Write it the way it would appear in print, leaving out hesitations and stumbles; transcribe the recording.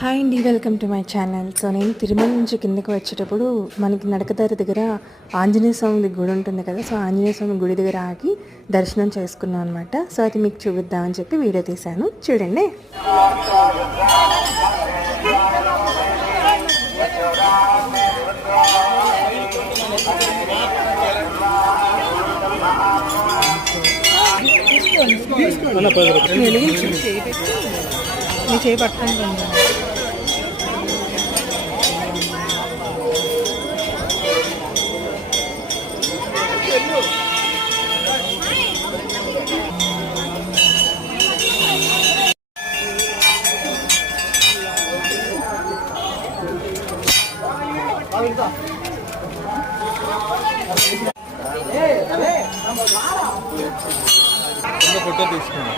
Hi అండి, welcome to my channel. So నేను తిరుమల నుంచి కిందకి వచ్చేటప్పుడు మనకి నడకదారి దగ్గర ఆంజనేయ స్వామి గుడి ఉంటుంది కదా. సో ఆంజనేయ స్వామి గుడి దగ్గర ఆగి దర్శనం చేసుకున్నాను అనమాట. సో అది మీకు చూపిద్దామని చెప్పి వీడియో తీశాను, చూడండి. మీ చేయి పట్టుకుంటుంది. ఫోటో తీసుకున్నాం.